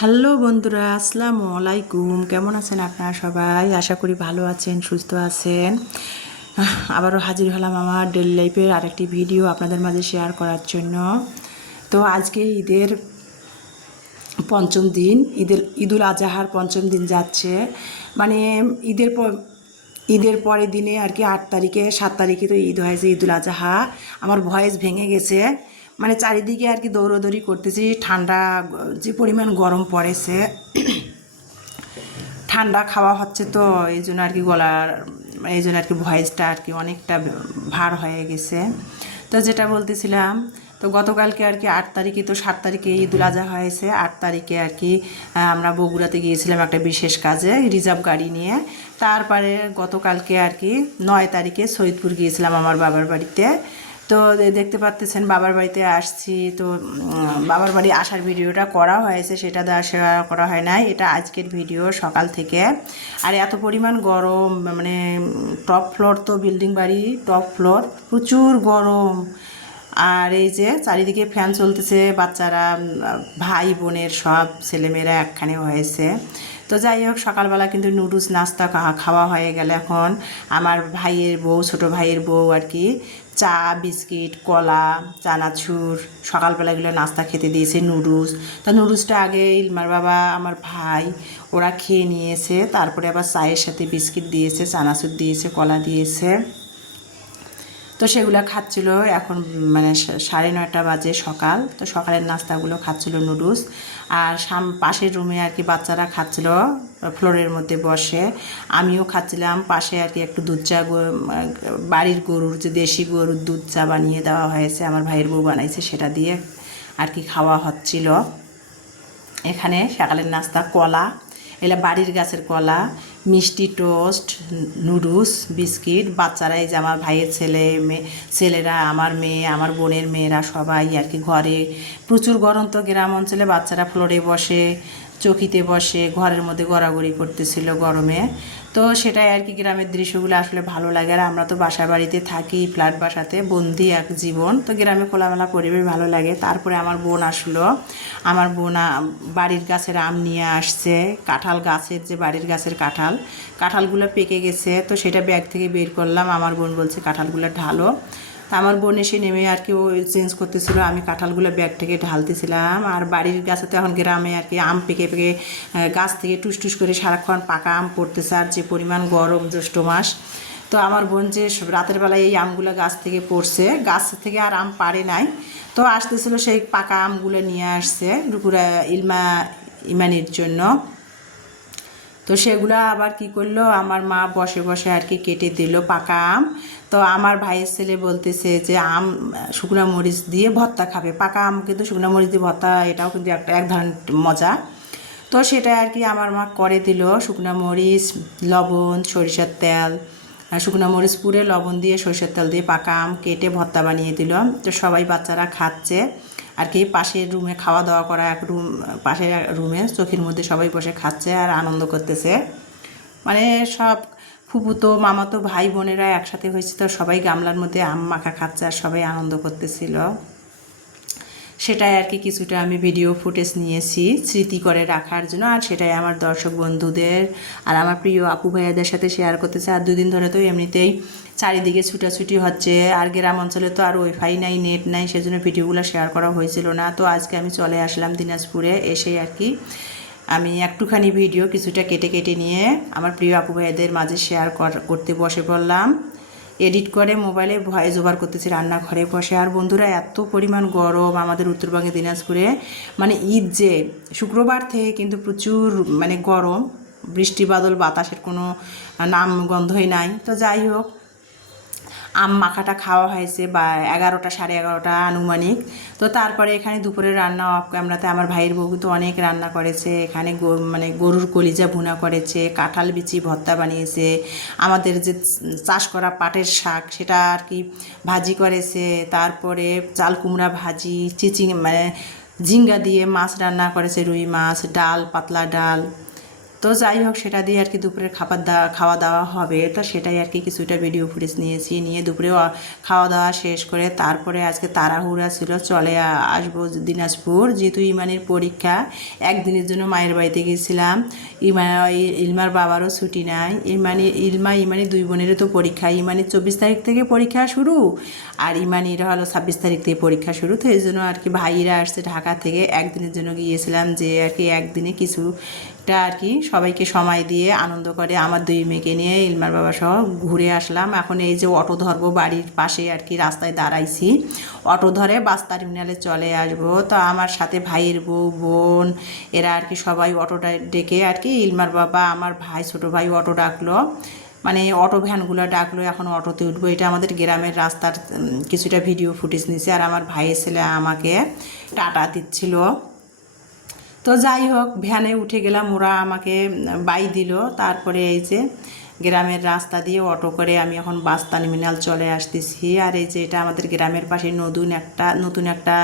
Hello বন্ধুরা, আসসালামু আলাইকুম। কেমন আছেন আপনারা সবাই? আশা করি ভালো আছেন, সুস্থ আছেন। আবারও হাজির হলাম আমার ডেলি লাইফের আরেকটি ভিডিও আপনাদের মাঝে শেয়ার করার জন্য। তো আজকে ঈদের পঞ্চম দিন, ঈদের, ঈদুল আজহার পঞ্চম দিন যাচ্ছে। মানে ঈদের পর ঈদের পরের দিনে আর কি আট তারিখে, সাত তারিখে তো ঈদ হয়েছে ঈদুল আজহা। আমার ভয়েস ভেঙে গেছে। মানে চারিদিকে আর কি দৌড়োদৌড়ি করতেছি, ঠান্ডা, যে পরিমাণ গরম পড়েছে, ঠান্ডা খাওয়া হচ্ছে তো, এই জন্য আর কি গলার, এই জন্য আর কি ভয়েসটা আর কি অনেকটা ভার হয়ে গেছে। তো যেটা বলতেছিলাম, তো গতকালকে আর কি আট তারিখে তো সাত তারিখে ঈদুল আজহা হয়েছে, আট তারিখে আর কি আমরা বগুড়াতে গিয়েছিলাম একটা বিশেষ কাজে, রিজার্ভ গাড়ি নিয়ে। তারপরে গতকালকে আর কি নয় তারিখে সৈয়দপুর গিয়েছিলাম আমার বাবার বাড়িতে। তো দেখতে পাচ্তেছেন বাবার বাড়িতে আসছি। তো বাবার বাড়ি আসার ভিডিওটা করা হয়েছে, সেটা শেয়ার করা হয় নাই। এটা আজকের ভিডিও সকাল থেকে। আর এত পরিমাণ গরম মানে টপ ফ্লোর তো বিল্ডিং বাড়ি, টপ ফ্লোর, প্রচুর গরম। আর এই যে, চারিদিকে ফ্যান চলতেছে, বাচ্চারা ভাই বোনের সব ছেলেমেয়েরা একখানে হয়েছে। তো যাই হোক, সকালবেলা কিন্তু নুডলস, নাস্তা খাওয়া হয়ে গেল এখন। আমার ভাইয়ের বউ, ছোট ভাইয়ের বউ আর কি। চা, বিস্কিট, কলা, চানাচুর, সকালবেলা এগুলো নাস্তা খেতে দিয়েছে, নুডলস। তা নুডলসটা আগে ইলমার বাবা, আমার ভাই, ওরা খেয়ে নিয়েছে। তারপরে আবার চায়ের সাথে বিস্কিট দিয়েছে, চানাচুর দিয়েছে, কলা দিয়েছে। তো সেগুলো খাচ্ছিল এখন মানে সাড়ে নয়টা বাজে সকাল, তো সকালের নাস্তাগুলো খাচ্ছিল নুডলস। আর সাম, পাশের রুমে আর কি বাচ্চারা খাচ্ছিল, ফ্লোরের মধ্যে বসে। আমিও খাচ্ছিলাম, পাশে আর কি একটু দুধ চা বাড়ির গরুর যে দেশি গরুর দুধ চা বানিয়ে দেওয়া হয়েছে, আমার ভাইয়ের বউ বানাইছে সেটা দিয়ে আর কি খাওয়া হচ্ছিল। এখানে সকালের নাস্তা কলা এলা বাড়ির গাছের কলা, মিষ্টি টোস্ট, নুডলস, বিস্কিট, বাচ্চারা এই যে আমার ভাইয়ের ছেলে মেয়ে ছেলেরা, আমার মেয়ে, আমার বোনের মেয়েরা সবাই আর কি ঘরে। প্রচুর গরম তো গ্রাম অঞ্চলে বাচ্চারা ফ্লোরে বসে, চকিতে বসে, ঘরের মধ্যে গড়াগড়ি করতেছিল গরমে। তো সেটাই আর কি গ্রামের দৃশ্যগুলো আসলে ভালো লাগে। আর আমরা তো বাসা বাড়িতে থাকি ফ্ল্যাট বাসাতে, বন্দি এক জীবন। তো গ্রামে খোলামেলা পরিবেশ ভালো লাগে। তারপরে আমার বোন আসলো। আমার বোন বাড়ির গাছের আম নিয়ে আসছে। কাঁঠাল গাছের যে বাড়ির গাছের কাঁঠাল, কাঁঠালগুলো পেকে গেছে। তো সেটা ব্যাগ থেকে বের করলাম। আমার বোন বলছে, কাঁঠালগুলো ঢালো। আমার বোন এসে নেমে আর কি ও চেঞ্জ করতেছিল। আমি কাঁঠালগুলো ব্যাগ থেকে ঢালতেছিলাম। আর বাড়ির গাছে তো এখন গ্রামে আর কি আম পেকে পেকে গাছ থেকে টুস টুস করে সারাক্ষণ পাকা আম পড়তেছে আর যে পরিমাণ গরম জ্যৈষ্ঠ মাস। তো আমার বোন যে রাতের বেলায় এই আমগুলো গাছ থেকে পড়ছে, গাছ থেকে আর আম পারে নাই। তো আসতেছিল সেই পাকা আমগুলো নিয়ে আসছে দুপুরে ইলমা ইমানির জন্য। তো সেগুলো আবার কি করল? আমার মা বসে বসে আর কি কেটে দিল পাকা আম। তো আমার ভাইয়ের ছেলে বলতেছে যে, আম, শুকনো মরিচ দিয়ে ভর্তা খাবে। পাকা আম কিন্তু শুকনো মরিচ দিয়ে ভর্তা, এটাও কিন্তু একটা এক ধরনের মজা। তো সেটা আর কি আমার মা করে দিল, শুকনো মরিচ, লবণ, সরিষার তেল। শুকনো মরিচ পুড়ে লবণ দিয়ে সরিষার তেল দিয়ে পাকা আম কেটে ভর্তা বানিয়ে দিল। তো সবাই বাচ্চারা খাচ্ছে। আর কি, পাশের রুমে খাওয়া দাওয়া করা এক রুম, পাশের রুমে চোখের মধ্যে সবাই বসে খাচ্ছে আর আনন্দ করতেছে। মানে সব ফুপুতো মামাতো ভাই বোনেরা একসাথে হয়েছে তো সবাই গামলার মধ্যে আম মাখা খাচ্ছে আর সবাই আনন্দ করতেছিল। সেটাই আর কি কিছুটা আমি ভিডিও ফুটেজ নিয়েছি স্মৃতি করে রাখার জন্য। আর সেটাই আমার দর্শক বন্ধুদের আর আমার প্রিয় আপু ভাইয়াদের সাথে শেয়ার করতেছে। আর দুদিন ধরে তো এমনিতেই চারিদিকে ছুটাছুটি হচ্ছে। আর গ্রাম অঞ্চলে তো আর ওয়াইফাই নাই নেট নাই, সেজন্য ভিডিওগুলো শেয়ার করা হয়েছিল না। তো আজকে আমি চলে আসলাম দিনাজপুরে এসে আর কি আমি একটুখানি ভিডিও কিছুটা কেটে কেটে নিয়ে আমার প্রিয় আপু ভাইদের মাঝে শেয়ার কর- করতে বসে পড়লাম। এডিট করে মোবাইলে ভয়েস ওভার করতেছি রান্নাঘরে বসে। আর বন্ধুরা, এত পরিমাণ গরম আমাদের উত্তরবঙ্গে দিনাজপুরে। মানে ঈদ যে, শুক্রবার থেকে কিন্তু প্রচুর মানে গরম, বৃষ্টি, বাদল, বাতাসের কোনো নাম গন্ধই নাই। তো যাই হোক আম মাখাটা খাওয়া হয়েছে বা এগারোটা, সাড়ে এগারোটা আনুমানিক। তো তারপরে এখানে দুপুরে রান্না অফ ক্যামেরাতে আমার ভাইয়ের বউ তো অনেক রান্না করেছে। এখানে মানে গরুর কলিজা ভুনা করেছে, কাঁঠাল বিচি ভর্তা বানিয়েছে। আমাদের যে চাষ করা পাটের শাক সেটা আর কি ভাজি করেছে। তারপরে চাল কুমড়া ভাজি, চিচিং মানে ঝিঙ্গা দিয়ে মাছ রান্না করেছে রুই মাছ, ডাল, পাতলা ডাল। তো যাই হোক, সেটা দিয়ে আর কি দুপুরের খাবার দাওয়া খাওয়া দাওয়া হবে। তো সেটাই আর কি কিছুটা ভিডিও ফুটেজ নিয়েছি, নিয়ে দুপুরে অ- খাওয়া দাওয়া শেষ করে তারপরে আজকে তাড়াহুড়া ছিল, চলে আসব দিনাজপুর, যেহেতু ইমানের পরীক্ষা। একদিনের জন্য মায়ের বাড়িতে গেছিলাম। ইমা ই- ইলমার বাবারও ছুটি নাই। ইমানি, ইলমা, ইমানি দুই বোনেরও তো পরীক্ষা। ইমানির চব্বিশ তারিখ থেকে পরীক্ষা শুরু আর ইমানির হলো ছাব্বিশ তারিখ থেকে পরীক্ষা শুরু। তো এই জন্য আর কি ভাইরা আসছে ঢাকা থেকে। একদিনের জন্য গিয়েছিলাম যে আর কি একদিনে কিছুটা আর কি সবাইকে সময় দিয়ে আনন্দ করে আমার দুই মেয়েকে নিয়ে ইলমার বাবা সহ ঘুরে আসলাম। এখন এই যে অটো ধরবো বাড়ির পাশে আর কি রাস্তায় দাঁড়াইছি। অটো ধরে বাস টার্মিনালে চলে আসব। তো আমার সাথে ভাইয়ের বউ, বোন, এরা আর কি সবাই অটোটা ডেকে আর কি ইলমার বাবা, আমার ভাই, ছোট ভাই অটো ডাকলো। মানে অটো ভ্যানগুলো ডাকলো, এখন অটোতে উঠবো। এটা আমাদের গ্রামের রাস্তার কিছুটা ভিডিও ফুটেজ নিছে। আর আমার ভাইয়ের ছেলে আমাকে টাটা দিচ্ছিল। তো যাই হোক, ভ্যানে উঠে গেলাম, ওরা আমাকে বাই দিল। তারপরে এই যে গ্রামের রাস্তা দিয়ে অটো করে আমি এখন বাস টার্মিনাল চলে আসতেছি। আর এই যে এটা আমাদের গ্রামের পাশে নতুন একটা নতুন একটা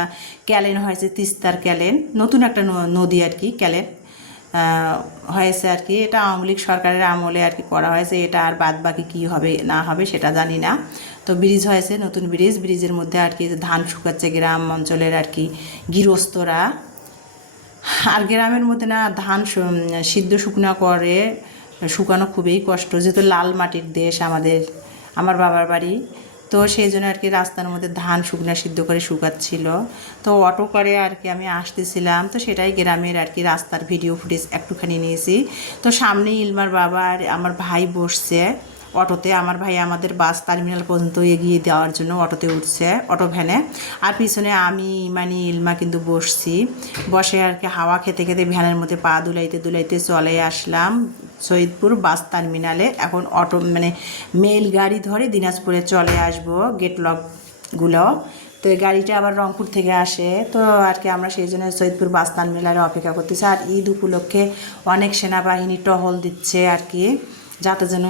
ক্যালেন হয়েছে, তিস্তার ক্যালেন। নতুন একটা নদী আর কি, ক্যালেন। হয়েছে আর কি। এটা আওয়ামী লীগ সরকারের আমলে আর কি করা হয়েছে। এটা আর বাদ বাকি কী হবে, না হবে সেটা জানি না। তো ব্রিজ হয়েছে, নতুন ব্রিজ। ব্রিজের মধ্যে আর কি ধান শুকাচ্ছে গ্রাম অঞ্চলের আর কি গৃহস্থরা। আর গ্রামের মধ্যে না ধান সিদ্ধ শুকনো করে শুকানো খুবই কষ্ট। যেহেতু লাল মাটির দেশ আমাদের, আমার বাবার বাড়ি, তো সেই জন্য আর কি রাস্তার মধ্যে ধান শুকনা সিদ্ধ করে শুকাচ্ছিল। তো অটো করে আর কি আমি আসতেছিলাম, তো সেটাই গ্রামের আর কি রাস্তার ভিডিও ফুটেজ একটুখানি নিয়েছি। তো সামনে ইলমার বাবা আর আমার ভাই বসছে। অটোতে আমার ভাই আমাদের বাস টার্মিনাল পর্যন্ত এগিয়ে দেওয়ার জন্য অটোতে উঠছে, অটো ভ্যানে। আর পিছনে আমি মানে ইলমা কিন্তু বসছি। বসে আর কি হাওয়া খেতে খেতে ভ্যানের মধ্যে পা দুলাইতে দুলাইতে চলে আসলাম সৈয়দপুর বাস টার্মিনালে। এখন অটো মানে মেল গাড়ি ধরে দিনাজপুরে চলে আসব গেট লকগুলো তো এই গাড়িটা আবার রংপুর থেকে আসে। তো আর কি আমরা সেই জন্য সৈয়দপুর বাস টার্মিনালে অপেক্ষা করতেছি। আর ঈদ উপলক্ষে অনেক সেনাবাহিনী টহল দিচ্ছে আর কি। যাতে যেন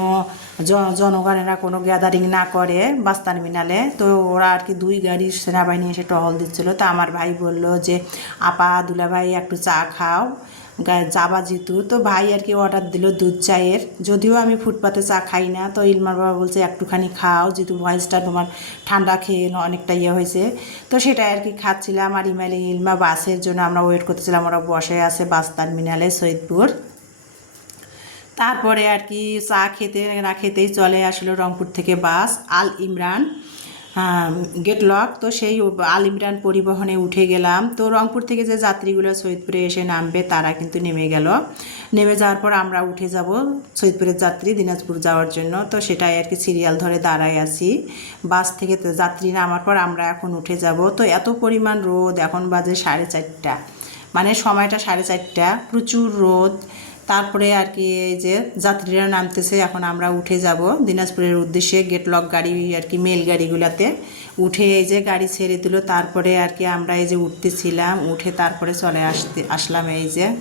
জনগণেরা কোনো গ্যাদারিং না করে বাস টার্মিনালে তো ওরা আর কি দুই গাড়ির সেনাবাহিনী এসে টহল দিচ্ছিল। তো আমার ভাই বলল যে, আপা, দুলা ভাই, একটু চা খাও। যাবা যেহেতু। তো ভাই আর কি অর্ডার দিল দুধ চায়ের। যদিও আমি ফুটপাতে চা খাই না, তো ইলমার বাবা বলছে, একটুখানি খাও, যেহেতু ভয়েসটা তোমার ঠান্ডা খেয়ে অনেকটা ইয়ে হয়েছে। তো সেটাই আর কি খাচ্ছিলাম। আর ইমাইলে ইলমা বাসের জন্য আমরা ওয়েট করতেছিলাম। ওরা বসে আছে বাস টার্মিনালে সৈয়দপুর। তারপরে আর কি চা খেতে না খেতেই চলে আসলো রংপুর থেকে bus, Al Imran. Gate lock তো সেই আল ইমরান পরিবহনে উঠে গেলাম। তো রংপুর থেকে যে যাত্রীগুলো সৈয়দপুরে এসে নামবে, তারা কিন্তু নেমে গেল। নেমে যাওয়ার পর আমরা উঠে যাব সৈয়দপুরের যাত্রী দিনাজপুর যাওয়ার জন্য। তো সেটাই আর কি সিরিয়াল ধরে দাঁড়ায় আছি। বাস থেকে যাত্রী নামার পর আমরা এখন উঠে যাব। তো এত পরিমাণ রোদ, এখন বাজে সাড়ে চারটা। মানে সময়টা সাড়ে চারটা। প্রচুর রোদ। তারপরে আর কি এই যে যাত্রীরা নামতেছে, এখন আমরা উঠে যাব দিনাজপুরের উদ্দেশ্যে গেট লক গাড়ি আর কি মেল গাড়িগুলোতে। উঠে এই যে গাড়ি ছেড়ে দিল, তারপরে আর কি আমরা এই যে উঠতেছিলাম, উঠে তারপরে চলে আসতে, আসলাম এই যে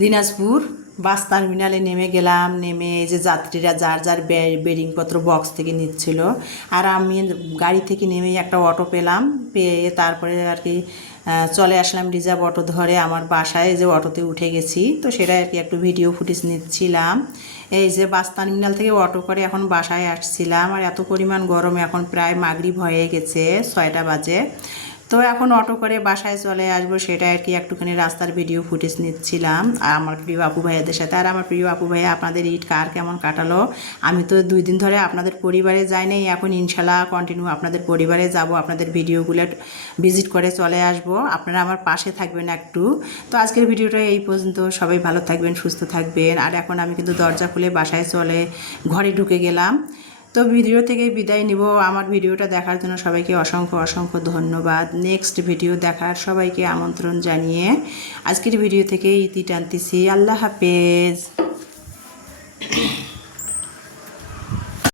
দিনাজপুর। বাস টার্মিনালে নেমে গেলাম, নেমে এই যে যাত্রীরা যার যার বে- বেডিংপত্র বক্স থেকে নিচ্ছিল। আর আমি গাড়ি থেকে নেমেই একটা অটো পেলাম, পেয়ে তারপরে আর কি চলে আসলাম রিজার্ভ অটো ধরে আমার বাসায় যে অটোতে উঠে গেছি। তো সেটা আর কি একটু ভিডিও ফুটেজ নিচ্ছিলাম। এই যে বাস টার্মিনাল থেকে অটো করে এখন বাসায় আসছিলাম আর এত পরিমাণ গরম এখন প্রায় মাগরিব হয়ে গেছে, ছয়টা বাজে। তো এখন অটো করে বাসায় চলে আসব, সেটা আর কি একটুখানি রাস্তার ভিডিও ফুটেজ নিচ্ছিলাম। আর আমার প্রিয় আপু ভাইয়াদের সাথে। আর আমার প্রিয় আপু ভাইয়া, আপনাদের ঈদ কার কেমন কাটালো? আমি তো দুই দিন ধরে আপনাদের পরিবারে যাই নাই। এখন ইনশাল্লাহ কন্টিনিউ আপনাদের পরিবারে যাব, আপনাদের ভিডিওগুলো ভিজিট করে চলে আসব। আপনারা আমার পাশে থাকবেন একটু। তো আজকের ভিডিওটা এই পর্যন্ত। সবাই ভালো থাকবেন, সুস্থ থাকবেন। আর এখন আমি কিন্তু দরজা খুলে বাসায় চলে ঘরে ঢুকে গেলাম। তো ভিডিও থেকে বিদায় নিব। আমার ভিডিওটা দেখার জন্য সবাইকে অসংখ্য অসংখ্য ধন্যবাদ। নেক্সট ভিডিও দেখার সবাইকে আমন্ত্রণ জানিয়ে আজকের ভিডিও থেকে ইতি টানতেছি। আল্লাহ হাফেজ।